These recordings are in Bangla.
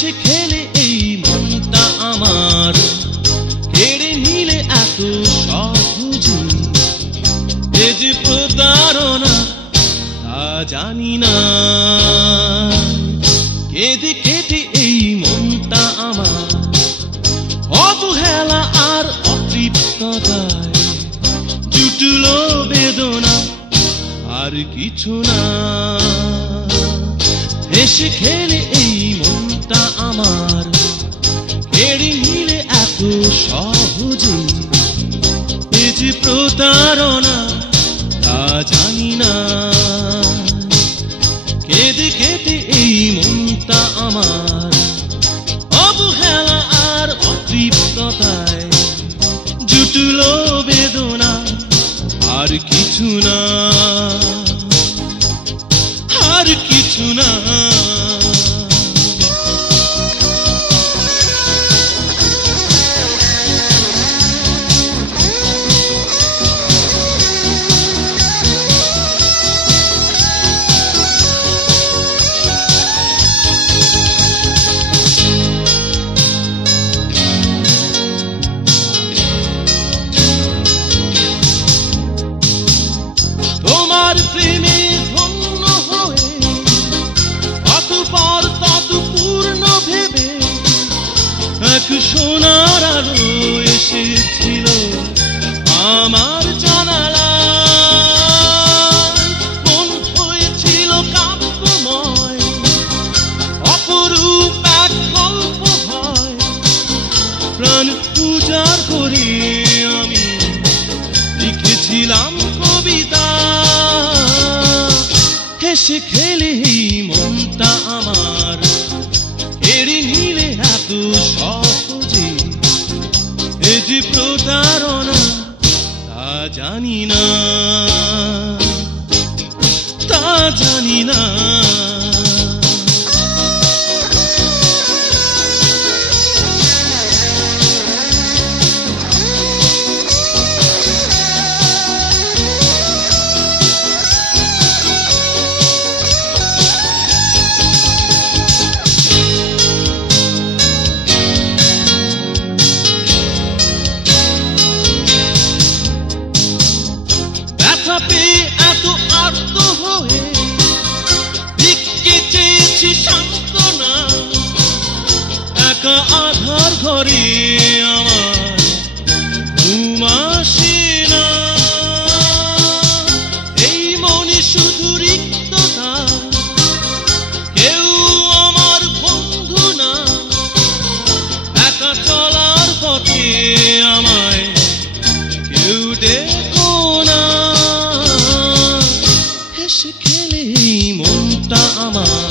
হেসে খেলে এই মনটা আমার কেড়ে নিলে এত সহজে, এ যে প্রতারণা তা জানি না। কেঁদে কেটে এই মনটা আমার অবহেলা আর অতৃপ্ততায় জুটলো বেদনা, আর কিছু না। হেসে খেলে এই মনটা আমার কেড়ে নিলে এত সহজে, এ যে প্রতারণা তা জানি না। কেঁদে কেটে এই মনটা আমার অবহেলা আর অতৃপ্ততায় জুটলো বেদনা, আর কিছু না, আর কিছু না। তোমার প্রেমে ধন্য হয়ে অতঃপর তত পূর্ণ ভেবে এক সোনার আলো এসেছিল আমার জানালায়। মন হয়েছিল কাব্যময়, অপরূপ এক গল্প হয়। প্রাণ পূজার করে আমি লিখেছিলাম কবিতা। হেসে খেলে এই মনটা আমার কেড়ে নিলে এত সহজে, এ যে প্রতারণা তা জানি না, তা জানি না। পেয়ে এত আর্ত হয়ে দিককে চেয়েছি সান্ত্বনা। একা আধার ঘরে আমার ঘুম আসে না। এই মনে শুধু রিক্ততা, কেউ আমার বন্ধু না। একা চলার পথে আমায় কেউ দেখো না। হেসে খেলে এই মনটা আমার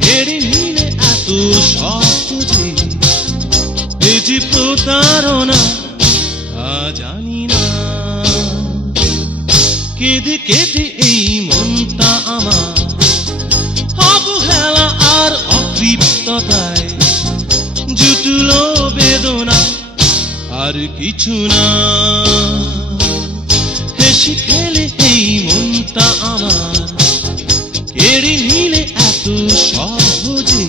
কেড়ে নিলে এত সহজে, এ যে প্রতারণা তা জানি না। কেঁদে কেটে এই মনটা আমার অবহেলা আর অতৃপ্ততায় জুটলো বেদনা, আর কিছু না। হেসে খেলে এই মনটা আমার কেড়ে নিলে এত সহজে,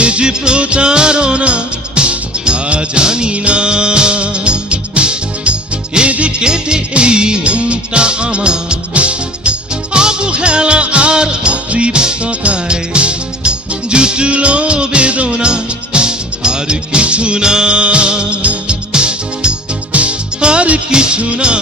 এ যে প্রতারণা তা জানি না। কেঁদে কেটে এই মনটা আমার অবহেলা আর অতৃপ্ততায় জুটলো বেদনা, আর কিছু না, আর কিছু না।